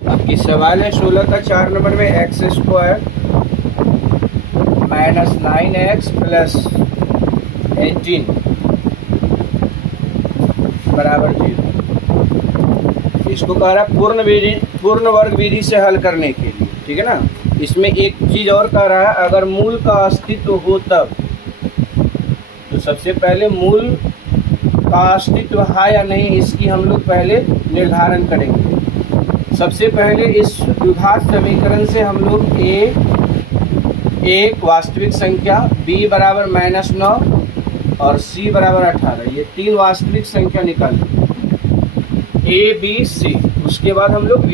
आपकी सवाल है 16 का 4 नंबर में x square minus 9x plus 18 बराबर 0। इसको कह रहा है पूर्ण वर्ग विधि से हल करने के लिए, ठीक है ना। इसमें एक चीज़ और कह रहा है, अगर मूल का अस्तित्व हो तब। तो सबसे पहले मूल का अस्तित्व है या नहीं, इसकी हम लोग पहले निर्धारण करेंगे। सबसे पहले इस द्विघात समीकरण से हम लोग एक वास्तविक संख्या, b बराबर -9 और c बराबर 18, ये तीन वास्तविक संख्या निकालें, a b c। उसके बाद हम लोग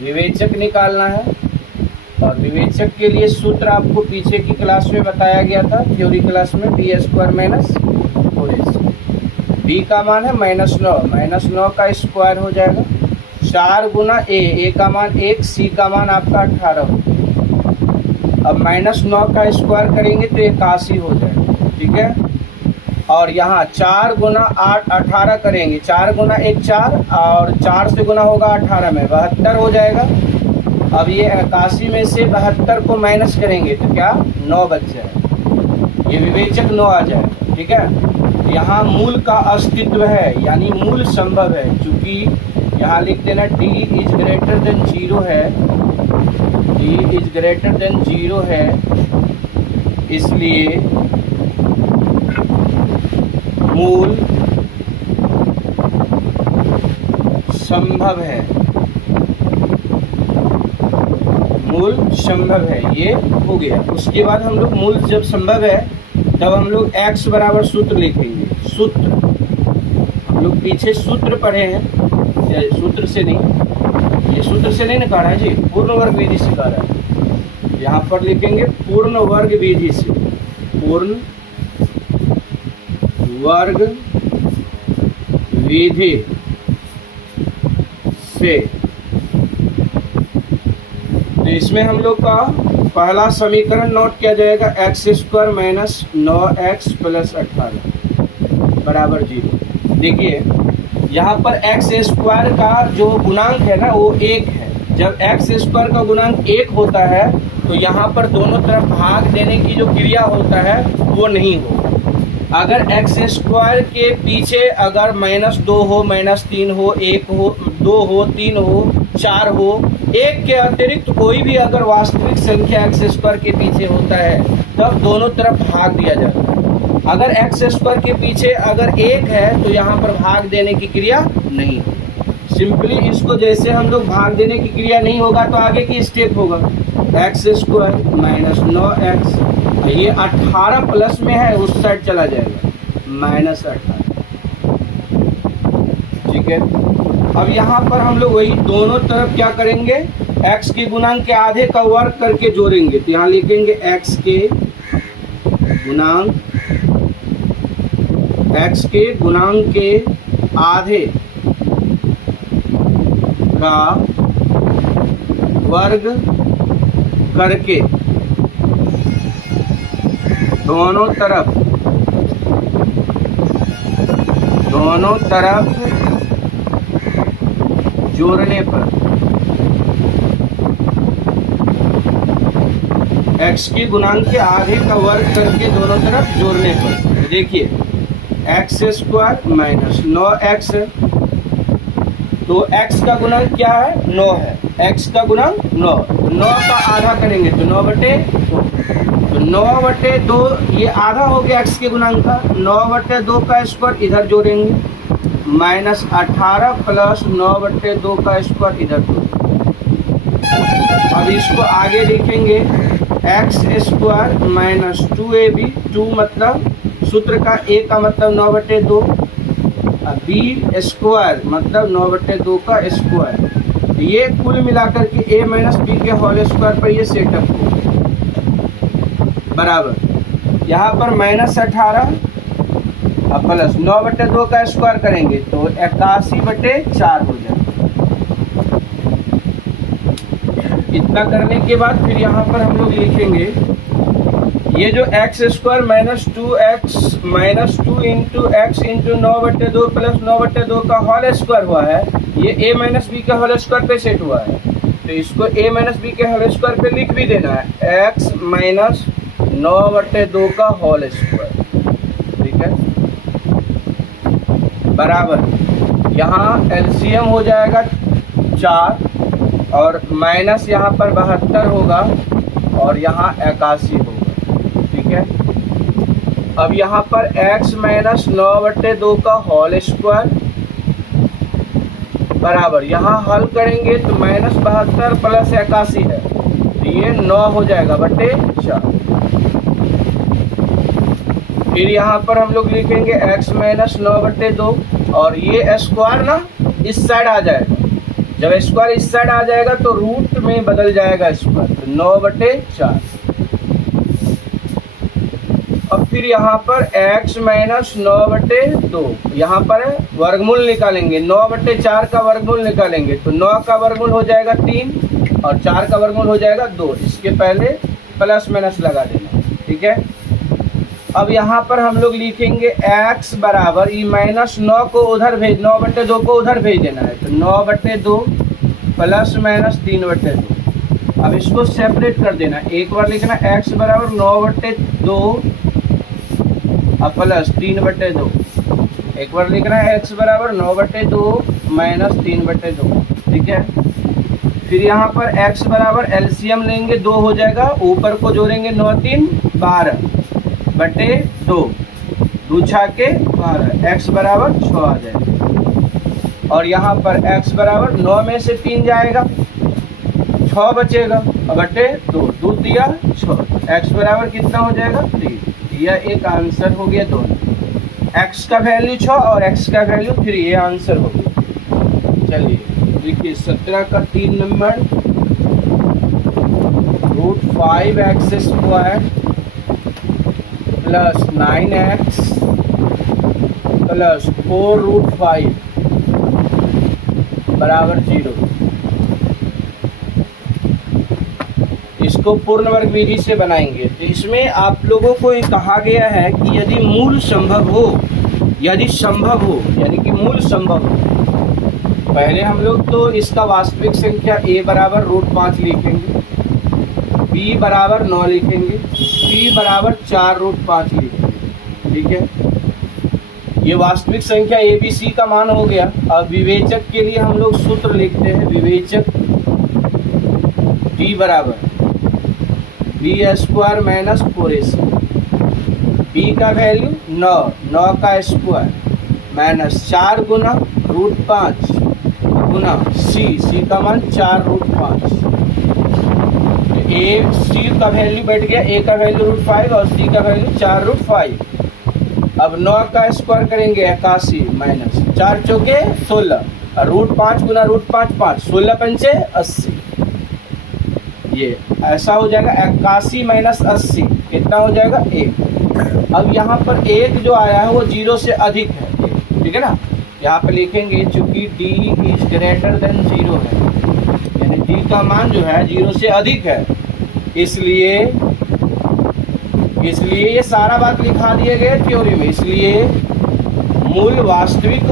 विवेचक निकालना है। और विवेचक के लिए सूत्र आपको पीछे की क्लास में बताया गया था, थ्योरी क्लास में, b² - 4ac। b का मान है -9 का स्क्वायर हो जाएगा 4 गुना a का मान 1, c का मान आपका 18 हो। अब -9 का स्क्वायर करेंगे तो 81 हो जाएगा, ठीक है। और यहाँ 4 गुना 8 18 करेंगे, 4 गुना 1 4 और 4 से गुना होगा 18 में 72 हो जाएगा। अब ये 81 में से 72 को माइनस करेंगे तो क्या 9 बच जाएगा, ये विवेचक 9 आ जाएगा, ठीक है। यहाँ मूल का अस्तित्व है, यानी मूल संभव है। चूँकि यहाँ लिख देना d = 0 है, d = 0 है, इसलिए मूल संभव है, मूल संभव है, ये हो गया। उसके बाद हम लोग मूल जब संभव है तब हम लोग x बराबर सूत्र लिखेंगे। सूत्र हम लोग पीछे सूत्र पढ़े हैं, सूत्र से नहीं, ये सूत्र से नहीं ना कह रहा है जी, पूर्ण वर्ग विधि से कह रहा है। यहाँ पर लिखेंगे पूर्ण वर्ग विधि से, पूर्ण वर्ग विधि से। तो इसमें हम लोग का पहला समीकरण नोट किया जाएगा, x² - 9x प्लस 18 बराबर 0। देखिए यहाँ पर x² का जो गुणांक है ना वो 1 है। जब x² का गुणांक 1 होता है तो यहाँ पर दोनों तरफ भाग देने की जो क्रिया होता है वो नहीं हो। अगर x² के पीछे अगर -2 हो, -3 हो, 1 हो, 2 हो, 3 हो, 4 हो, 1 के अतिरिक्त कोई भी अगर वास्तविक संख्या x² के पीछे होता है तब दोनों तरफ भाग दिया जाता है। अगर x² के पीछे अगर 1 है तो यहाँ पर भाग देने की क्रिया नहीं होगी। सिंपली इसको जैसे हम लोग भाग देने की क्रिया नहीं होगा तो आगे की स्टेप होगा x² - 9x, ये 18 प्लस में है, उस साइड चला जाएगा -18, ठीक है। अब यहाँ पर हम लोग वही दोनों तरफ क्या करेंगे, x के गुणांक के आधे का वर्ग करके जोड़ेंगे। तो यहाँ लिखेंगे x के गुणांक के आधे का वर्ग करके दोनों तरफ जोड़ने पर x के गुणांक के आधे का वर्ग करके दोनों तरफ जोड़ने पर देखिए x² - 9x, तो x का गुणांक क्या है 9 है, x का गुणांक 9, 9 का आधा करेंगे तो 9/2, तो 9/2 ये आधा हो गया x के गुणांक का, 9/2 का स्क्वायर इधर जोड़ेंगे, -18 प्लस 9/2 का स्क्वायर इधर जोड़ेंगे। अब इसको आगे लिखेंगे x² - 2ab, 2 मतलब सूत्र का a का मतलब 9/2, b² मतलब 9/2 का स्क्वायर। ये कुल मिलाकर के a - b के होल स्क्वायर पर ये सेटअप हो बराबर। यहाँ पर -18 अब प्लस 9/2 का स्क्वायर करेंगे तो 81/4 हो जाएगा। इतना करने के बाद फिर यहाँ पर हम लोग लिखेंगे ये जो x square minus 2 into x into 9/2 plus 9/2 का होल स्क्वायर हुआ है, ये a माइनस बी का होल स्क्वायर पे सेट हुआ है, तो इसको a माइनस बी के होल स्क्वायर पे लिख भी देना है, x माइनस 9/2 का होल स्क्वायर, ठीक है, बराबर यहाँ एलसीएम हो जाएगा 4 और माइनस यहाँ पर 72 होगा और यहाँ 81 होगा, ठीक है। अब यहाँ पर x माइनस 9/2 का होल स्क्वायर बराबर यहाँ हल करेंगे तो माइनस 72 प्लस 81 है, तो ये 9 हो जाएगा बटे 4। फिर यहाँ पर हम लोग लिखेंगे x माइनस 9/2 और ये स्क्वायर ना इस साइड आ जाएगा, जब स्क्वायर इस साइड आ जाएगा तो रूट में बदल जाएगा स्क्वायर, तो 9/4। अब फिर यहाँ पर x माइनस 9/2 यहाँ पर वर्गमूल निकालेंगे, 9/4 का वर्गमूल निकालेंगे तो 9 का वर्गमूल हो जाएगा 3 और 4 का वर्गमूल हो जाएगा 2, इसके पहले प्लस माइनस लगा देना, ठीक है। अब यहाँ पर हम लोग लिखेंगे x बराबर ई माइनस 9 को उधर भेज 9/2 को उधर भेज देना है, तो 9/2 प्लस माइनस 3/2। अब इसको सेपरेट कर देना, एक बार लिखना x बराबर 9/2 और प्लस 3/2, एक बार लिखना है x बराबर 9/2 माइनस 3/2, ठीक है। फिर यहाँ पर x बराबर एलसीएम लेंगे 2 हो जाएगा, ऊपर को जोड़ेंगे 9 3 12 बटे 2, 2 छाके 12, x बराबर 6 आ जाएगा। और यहाँ पर x बराबर 9 में से 3 जाएगा 6 बचेगा बटे 2, 2 दिया 6, x बराबर कितना हो जाएगा 3। यह एक आंसर हो गया दोनों, x का वैल्यू 6 और x का वैल्यू 3, ये आंसर हो गया। चलिए देखिए 17 का 3 number, √5x² plus 9x plus 4√5 बराबर 0। इसको पूर्ण वर्ग विधि से बनाएंगे, तो इसमें आप लोगों को ये कहा गया है कि यदि मूल संभव हो, यदि संभव हो यानी कि मूल संभव हो, पहले हम लोग तो इसका वास्तविक संख्या a बराबर √5 लिखेंगे, b बराबर 9 लिखेंगे, c बराबर 4√5 लिखेंगे, ठीक है। ये वास्तविक संख्या a b c का मान हो गया। अब विवेचक के लिए हम लोग सूत्र लिखते हैं, विवेचक d बराबर b² माइनस 4ac, b का वैल्यू 9 का स्क्वायर माइनस 4 गुना √5 गुना c का मान 4√5, c का वैल्यू बैठ गया, a का वैल्यू √5 और c का वैल्यू 4√5। अब 9 का स्क्वायर करेंगे 81 माइनस 4 चौके 16 और √5 गुना √5 5, 16 पंचे 80, ये ऐसा हो जाएगा 81 माइनस 80 कितना हो जाएगा 1। अब यहाँ पर 1 जो आया है वो 0 से अधिक है, ठीक है ना। यहाँ पे लिखेंगे चूंकि d इज ग्रेटर देन 0 है, यानी d का मान जो है 0 से अधिक है, इसलिए ये सारा बात लिखा दिए गए थ्योरी में। इसलिए मूल वास्तविक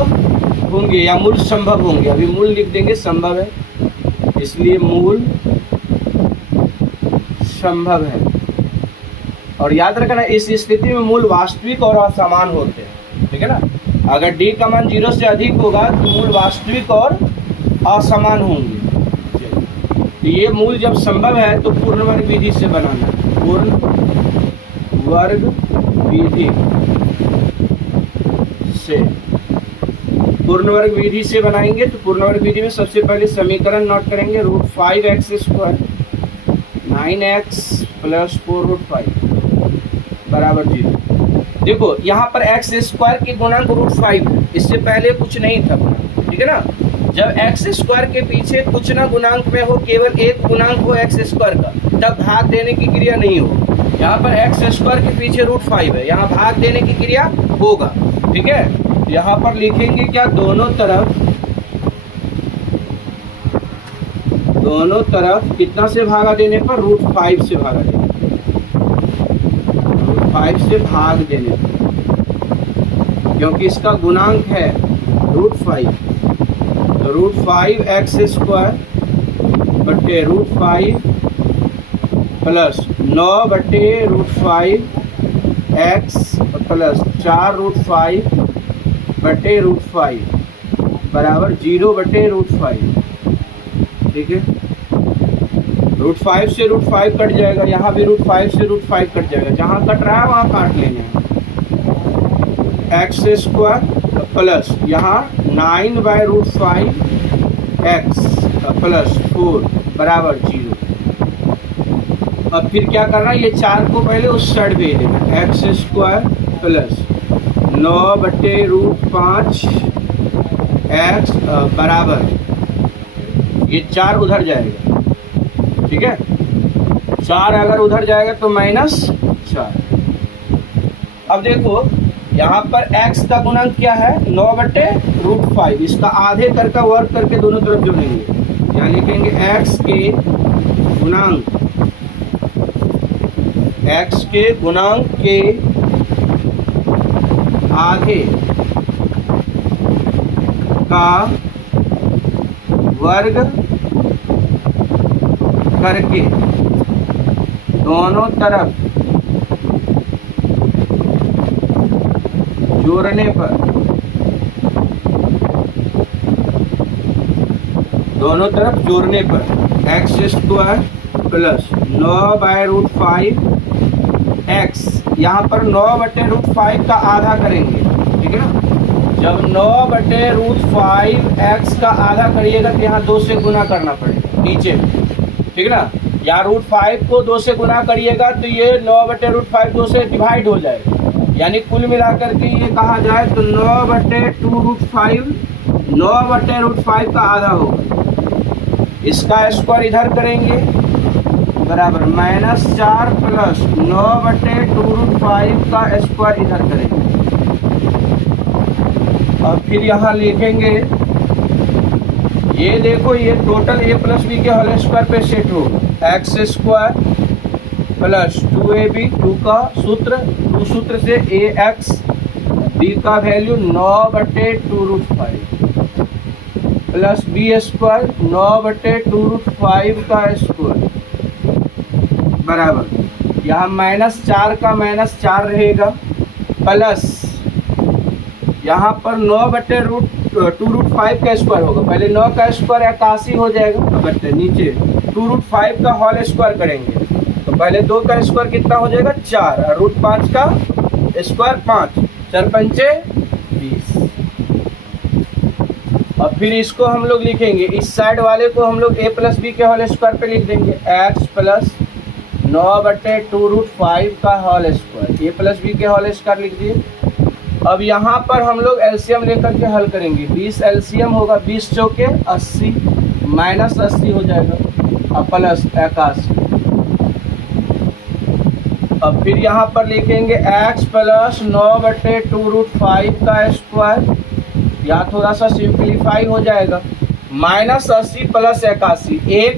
होंगे या मूल संभव होंगे, अभी मूल लिख देंगे, संभव है, इसलिए मूल संभव है। और याद रखना इस स्थिति में मूल वास्तविक और असमान होते हैं, ठीक है ना। अगर d का मान 0 से अधिक होगा तो मूल वास्तविक और असमान होंगे। तो ये मूल जब संभव है तो पूर्ण वर्ग विधि से बनाना है, पूर्ण वर्ग विधि से, पूर्ण वर्ग विधि से बनाएंगे। तो पूर्ण वर्ग विधि में सबसे पहले समीकरण नोट करेंगे, √5x² 9x प्लस 4√5 बराबर 0। देखो यहाँ पर x² के गुणांक √5 है, इससे पहले कुछ नहीं था, ठीक है ना। जब x² के पीछे कुछ ना गुणांक में हो, केवल एक गुणांक हो x² का, तब भाग देने की क्रिया नहीं हो। यहाँ पर x² के पीछे √5 है, यहाँ भाग देने की क्रिया होगा, ठीक है। यहाँ पर लिखेंगे क्या, दोनों तरफ कितना से भागा देने पर, √5 से भागा देने, 5 से भाग देने पर, क्योंकि इसका गुणांक है √5, तो √5x² बटे √5 प्लस 9/√5x प्लस 4√5 बटे √5 बराबर 0/√5। ठीक है, √5 से √5 कट जाएगा, यहाँ भी √5 से √5 कट जाएगा, जहाँ कट रहा है वहाँ काट लेना है। x² प्लस यहाँ 9/√5x प्लस 4 बराबर 0। अब फिर क्या करना है, ये 4 को पहले उस साइड भेज देना, x² प्लस 9/√5x बराबर, ये 4 उधर जाएगा। ठीक है, 4 अगर उधर जाएगा तो -4। अब देखो यहाँ पर x का गुणांक क्या है, 9/√5, इसका आधे करके वर्ग करके दोनों तरफ जोड़ेंगे, यहाँ लिखेंगे x के गुणांक के आधे का वर्ग करके दोनों तरफ जोड़ने पर, x² प्लस 9/√5x, यहाँ पर 9/√5 का आधा करेंगे। ठीक है ना, जब 9/√5x का आधा करिएगा तो यहाँ 2 से गुना करना पड़ेगा नीचे। ठीक है ना, यहाँ √5 को 2 से गुना करिएगा तो ये 9/√5 2 से डिवाइड हो जाएगा, यानी कुल मिलाकर के ये कहा जाए तो 9/√5 का आधा होगा। इसका स्क्वायर इधर करेंगे बराबर -4 प्लस 9/√5 का स्क्वायर इधर करेंगे। और फिर यहाँ लिखेंगे, ये देखो ये टोटल a प्लस बी के होल स्क्वायर पे सेट होगा, x² प्लस 2ab, 2 का सूत्र, 2 सूत्र से ax, b का वैल्यू 9/2√5 प्लस b² 9/2√5 का स्क्वायर बराबर, यहाँ -4 का -4 रहेगा, प्लस यहाँ पर 9/2√5 का स्क्वायर होगा, पहले 9 का स्क्वायर 81 हो जाएगा, बटे नीचे 2√5 का होल स्क्वायर करेंगे तो पहले 2 का स्क्वायर कितना हो जाएगा 4, और √5 का स्क्वायर 5, 4 पंचे 20। और फिर इसको हम लोग लिखेंगे, इस साइड वाले को हम लोग a प्लस बी के होल स्क्वायर पे लिख देंगे, x प्लस 9/2√5 का whole square, a plus b के होल स्क्वायर लिख दिए। अब यहाँ पर हम लोग एलसीएम लेकर के हल करेंगे, 20 एलसीएम होगा, 20 चौके 80, -80 हो जाएगा, और प्लस 81। अब फिर यहाँ पर लिखेंगे x प्लस 9/2√5 का स्क्वायर, यहाँ थोड़ा सा सिंप्लीफाई हो जाएगा, -80 प्लस 81,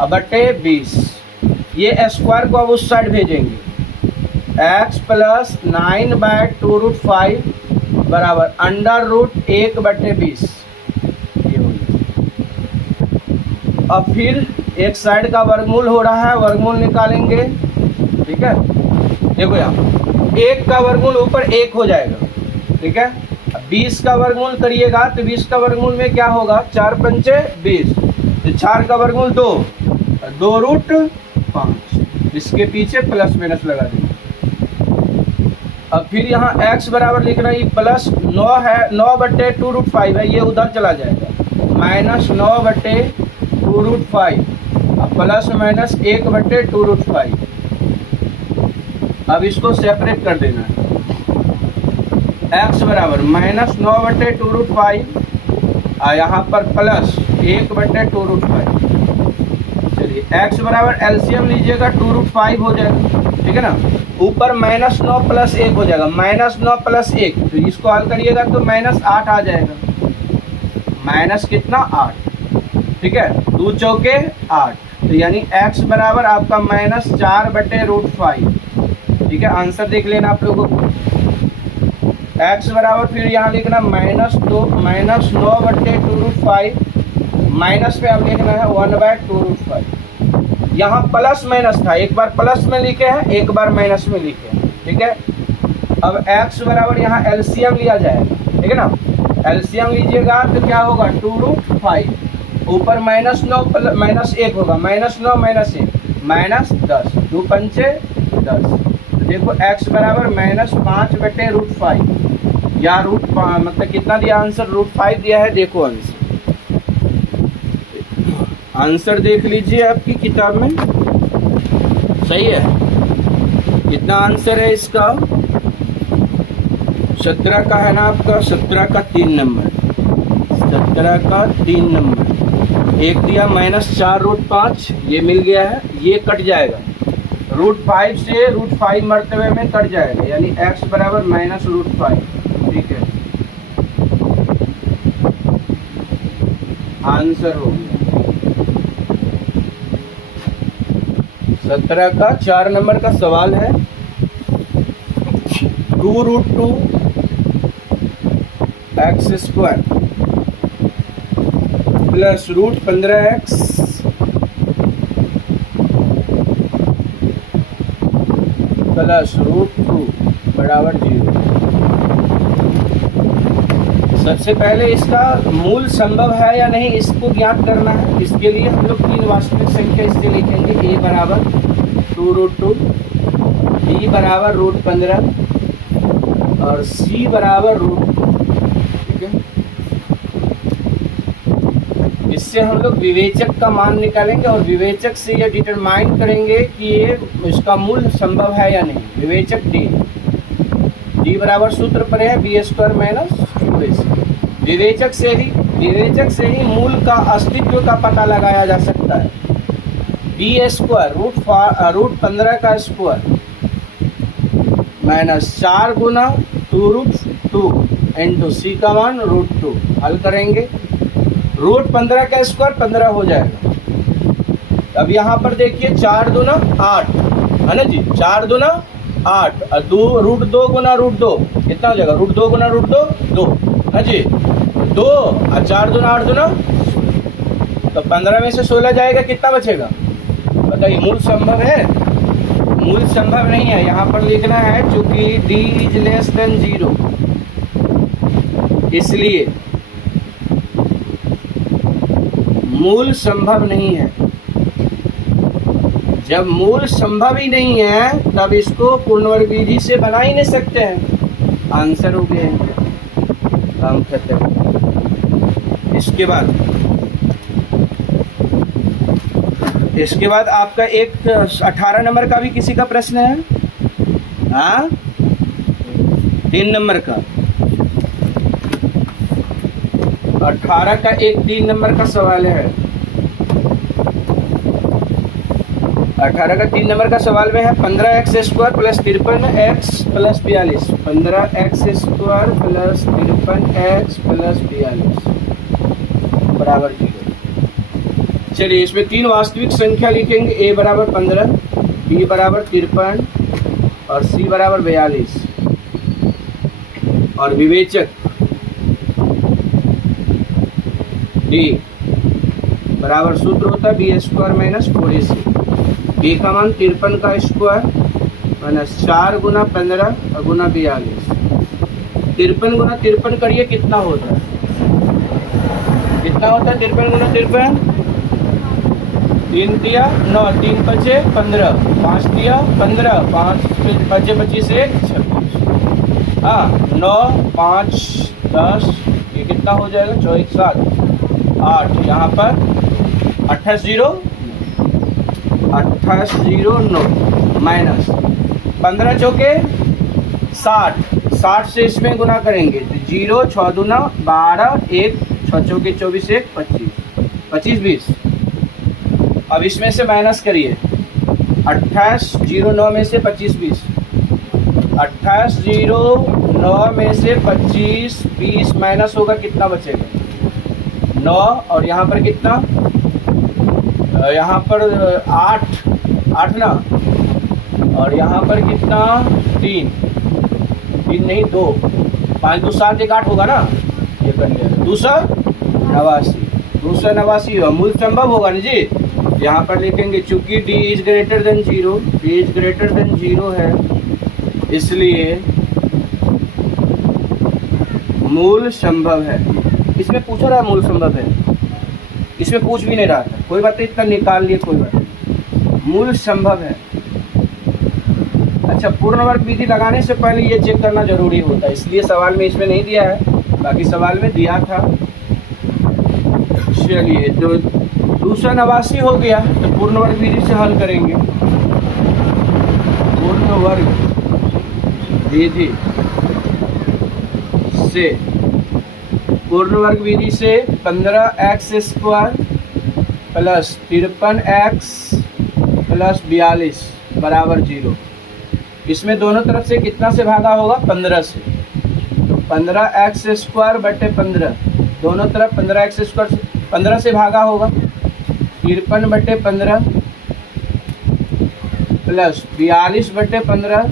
1/20, ये स्क्वायर को अब उस साइड भेजेंगे, x प्लस 9/2√5 बराबर √1/20, ये हो गया। अब फिर एक साइड का वर्गमूल हो रहा है, वर्गमूल निकालेंगे। ठीक है, देखो यहाँ 1 का वर्गमूल ऊपर 1 हो जाएगा। ठीक है, 20 का वर्गमूल करिएगा तो 20 का वर्गमूल में क्या होगा, 4 पंचे 20, तो 4 का वर्गमूल 2, 2√5, इसके पीछे प्लस माइनस लगा देंगे। अब फिर यहाँ x बराबर लिखना, ये प्लस 9 है, 9/2√5 है, ये उधर चला जाएगा, -9/2√5, प्लस माइनस 1/2√5। अब इसको सेपरेट कर देना है, x बराबर -9/2√5 और यहाँ पर प्लस 1/2√5। चलिए x बराबर एलसीएम लीजिएगा, 2√5 हो जाएगा। ठीक है ना, ऊपर -9 प्लस 1 हो जाएगा, -9 प्लस 1, तो इसको हल करिएगा तो -8 आ जाएगा, माइनस कितना 8। ठीक है, 2 चौके 8, तो यानी x बराबर आपका -4/√5 ठीक है, आंसर देख लेना आप लोगों को। x बराबर फिर यहाँ लिखना -9/2√5, माइनस पे अब लिखना है 1/2√5। यहाँ प्लस माइनस था, एक बार प्लस में लिखे हैं, एक बार माइनस में लिखे हैं, ठीक है। अब x बराबर यहाँ एलसीएम लिया जाएगा, ठीक है ना। एलसीएम लीजिएगा तो क्या होगा 2√5, ऊपर -9 -1 होगा, -9 -1 -10, 2 पंचे 10। तो देखो x बराबर -5/√5 या मतलब कितना दिया आंसर, √5 दिया है। देखो आंसर देख लीजिए आपकी किताब में, सही है। कितना आंसर है इसका, 17 का है ना आपका, 17 का 3 नंबर, 17 का 3 नंबर। एक दिया -4√5, ये मिल गया है, ये कट जाएगा, √5 से √5 मर्तबे में कट जाएगा, यानी x बराबर -√5, ठीक है। आंसर हो गया 17 का 4 नंबर का सवाल है। 2√2 x² प्लस √15x प्लस √2 बराबर 0। सबसे पहले इसका मूल संभव है या नहीं इसको ज्ञात करना है। इसके लिए हम लोग 3 वास्तविक संख्या इससे लिखेंगे, a बराबर 2√2, b बराबर √15 और c बराबर √2, ठीक है। इससे हम लोग विवेचक का मान निकालेंगे और विवेचक से यह डिटरमाइन करेंगे कि ये इसका मूल संभव है या नहीं। विवेचक d बराबर सूत्र पर है b² - 4ac। विवेचक से ही मूल का अस्तित्व का पता लगाया जा सकता है। b² √15 का स्क्वायर -4 गुना 2√2 इंटू सी का मान √2। हल करेंगे, √15 का स्क्वायर 15 हो जाएगा। अब यहाँ पर देखिए 4 दूना 8 है ना जी, 4 दूना 8 और 2√2 गुना √2 कितना हो जाएगा, √2 गुना √2 2 है जी, 2 और 4 दूना 8 दूना, तो 15 में से 16 जाएगा, कितना बचेगा बताइए। मूल संभव है, मूल संभव नहीं है। यहाँ पर लिखना है चूंकि d इज लेस देन 0, इसलिए मूल संभव नहीं है। जब मूल संभव ही नहीं है तब इसको पुनर्वर्ग विधि से बना ही नहीं सकते हैं। आंसर हो गया, काम खत्म। इसके बाद आपका एक 18 नंबर का भी किसी का प्रश्न है, हाँ 3 नंबर का, 18 का एक 3 नंबर का सवाल है। 18 का 3 नंबर का सवाल में है 15x² plus 53x plus 42, 15x² plus 53x plus 42 बराबर 0। चलिए इसमें 3 वास्तविक संख्या लिखेंगे, a बराबर 15, b बराबर 53 और c बराबर 42। और विवेचक d बराबर सूत्र होता है b² - 4ac। b का मान 53 का स्क्वायर -4 गुना 15 और गुना 42। 53 गुना 53 करिए, कितना होता है, कितना होता है 53 गुना 53, 3 दिया 9, 3 पचे 15, 5 दिया 15, 5 पचे 25, 1 26। हाँ 9 5 10, ये कितना हो जाएगा 24 7 8, यहाँ पर 28 0 9 माइनस 15 चौके 60, 60 से इसमें गुना करेंगे तो 0 6 दूना 12, 1 6 चौके 24, 1 25, 25 20। अब इसमें से माइनस करिए, 28 0 9 में से 25 20, 28 0 9 में से 25 20 माइनस होगा, कितना बचेगा 9, और यहाँ पर कितना, यहाँ पर 8 ना और यहाँ पर कितना 3 नहीं 2, 5 2 7 1 8 होगा ना, ये कर लिया 289 मूल संभव होगा ना जी। यहाँ पर लिखेंगे चूंकि d इज ग्रेटर देन 0 है, इसलिए मूल संभव है। इसमें पूछा रहा है मूल संभव है, इसमें पूछ भी नहीं रहा था, कोई बात नहीं, इतना निकाल लिए, कोई बात नहीं, मूल संभव है। अच्छा, पूर्ण वर्ग विधि लगाने से पहले ये चेक करना जरूरी होता है, इसलिए सवाल में इसमें नहीं दिया है, बाकी सवाल में दिया था। चलिए, तो 289 हो गया, तो पूर्ण वर्ग विधि से हल करेंगे। पूर्ण वर्ग विधि से 15x² प्लस 53x प्लस 42 बराबर 0। इसमें दोनों तरफ से कितना से भागा होगा, 15 से, तो 15x² बटे 15, दोनों तरफ 15x² 15 से भागा होगा, 53 बटे 15 प्लस 42 बटे 15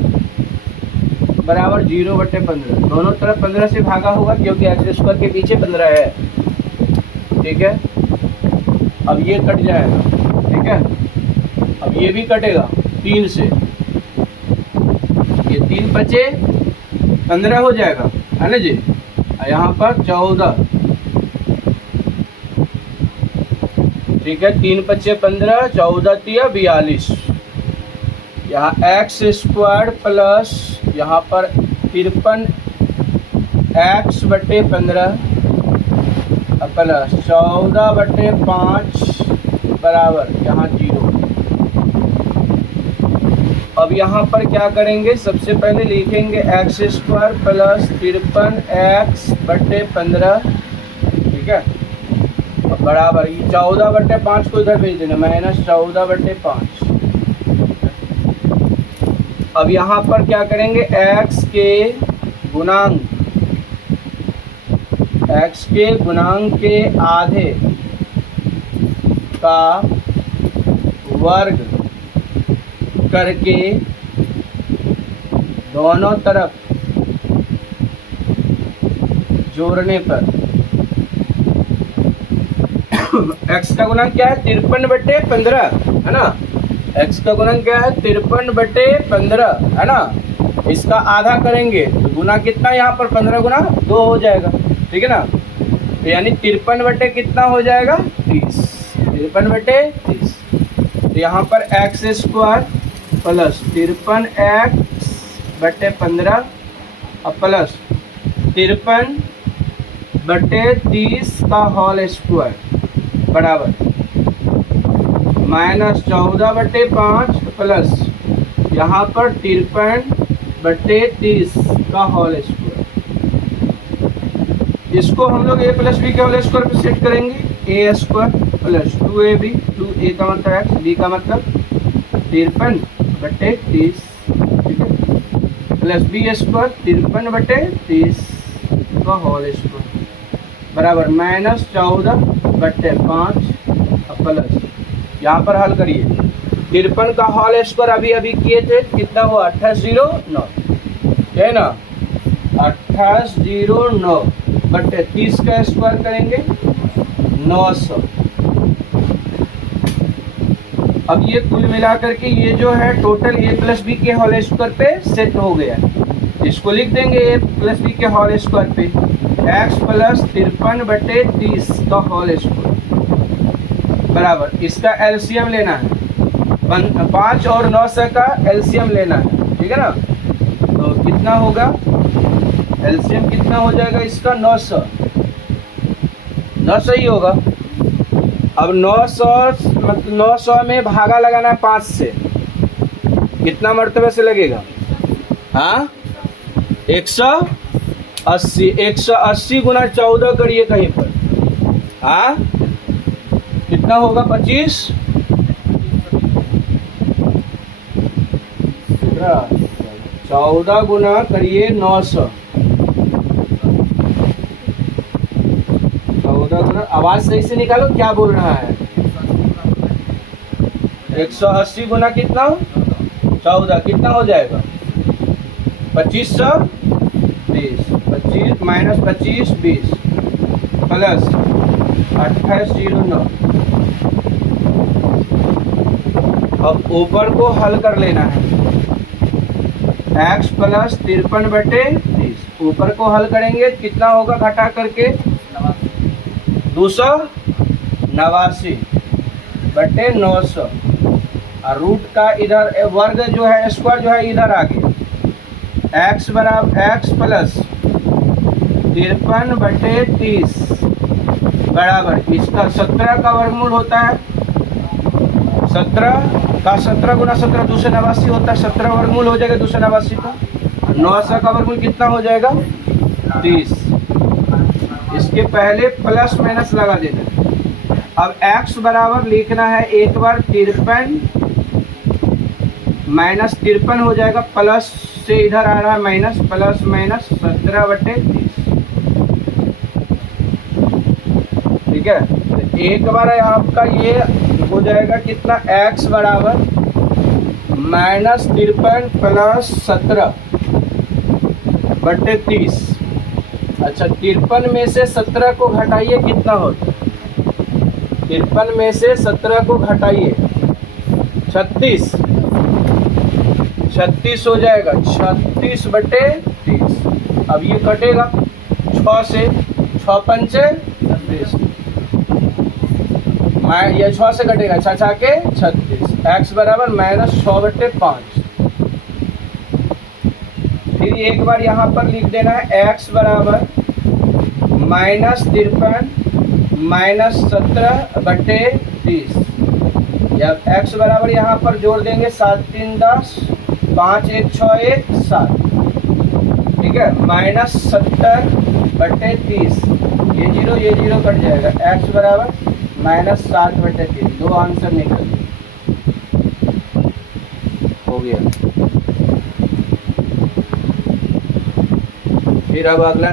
बराबर 0 बटे 15, दोनों तरफ 15 से भागा होगा क्योंकि x² के पीछे 15 है। ठीक है, अब ये कट जाएगा, ठीक है, अब ये भी कटेगा 3 से, ये 3 बचे 15 हो जाएगा, है ना जी। यहाँ पर 14, ठीक है, 3 बचे 15, 14 तिया 42, यहाँ x² प्लस यहाँ पर 53x बटे 15 प्लस 14 बटे 5 बराबर यहाँ 0। अब यहाँ पर क्या करेंगे, सबसे पहले लिखेंगे x² प्लस 53x बटे 15, ठीक है, बराबर ये 14 बटे 5 को इधर भेज देना, -14 बटे 5। अब यहाँ पर क्या करेंगे, x के गुणांक के आधे का वर्ग करके दोनों तरफ जोड़ने पर x का गुणांक क्या है, 53 बटे 15, है ना। x का गुणांक क्या है, 53 बटे 15, है ना। इसका आधा करेंगे तो गुना कितना, यहाँ पर 15 गुना 2 हो जाएगा, ठीक है ना। तो यानी 53 बटे कितना हो जाएगा, 30, 53 बटे 30। तो यहाँ पर x² प्लस 53x बटे 15 और प्लस 53 बटे 30 का होल स्क्वायर बराबर -14 बटे 5 प्लस यहाँ पर 53 बटे 30 का होल स्क्वायर। इसको हम लोग a प्लस बी के होल स्क्वायर पे सेट करेंगे, a² प्लस 2ab, 2a का मतलब x, b का मतलब 53 बटे 30, ठीक है, प्लस b² 53 बटे 30 का होल स्क्वायर बराबर -14 बटे 5 प्लस, यहाँ पर हल करिए, 53 का होल स्क्वायर अभी किए थे, कितना हुआ 2809, है ना, 2809 बटे 30 का स्क्वायर करेंगे 900। अब ये कुल मिलाकर के ये जो है टोटल a प्लस बी के होल स्क्वायर पे सेट हो गया। इसको लिख देंगे a प्लस बी के होल स्क्वायर पे x प्लस 53 बटे 30 का होल स्क्वायर बराबर, इसका एलसीएम लेना है, 5 और 900 का एलसीएम लेना है, ठीक है ना। तो कितना होगा, एलसीएम कितना हो जाएगा इसका, 900 ही होगा। अब 900 में भागा लगाना है 5 से, कितना मर्तबे से लगेगा, हाँ 180 गुना 14 करिए कहीं पर, हाँ कितना होगा 25, 14 गुना करिए 900, 14 गुना, आवाज सही से निकालो क्या बोल रहा है, 180 गुना कितना 14 कितना हो जाएगा 2520, 25 माइनस 2520 प्लस 2809। अब ऊपर को हल कर लेना है, x प्लस 53/30 ऊपर को हल करेंगे कितना होगा घटा करके 289/900 और रूट का इधर वर्ग जो है स्क्वायर जो है इधर आ गया। x बराबर x प्लस 53/30 बराबर इसका 17 का वर्गमूल होता है, 17 का 17 गुना 17 289 होता है, 17 वर्गमूल हो जाएगा 289 का। 900 का वर्गमूल कितना हो जाएगा 30। इसके पहले प्लस माइनस लगा देना। अब x बराबर लिखना है एक बार 53 माइनस 53 हो जाएगा, प्लस से इधर आ रहा है माइनस, प्लस माइनस 17/30। ठीक है, तो एक बार आपका ये हो जाएगा कितना x बराबर -53 प्लस 17/30। अच्छा 53 में से 17 को घटाइए कितना होता है, 53 में से 17 को घटाइए 36 हो जाएगा 36/30। अब ये कटेगा 6 से 6 पंचे 36, ये 6 से कटेगा 6 के 36। x बराबर -6/5। फिर एक बार यहाँ पर लिख देना है x बराबर -53 माइनस 17/30। जब x बराबर यहाँ पर जोड़ देंगे 7 3 10 5 1 6 1 7। ठीक है, -70/30 ये जीरो कट जाएगा। x बराबर -7/30। दो आंसर निकल हो गया। फिर अब अगला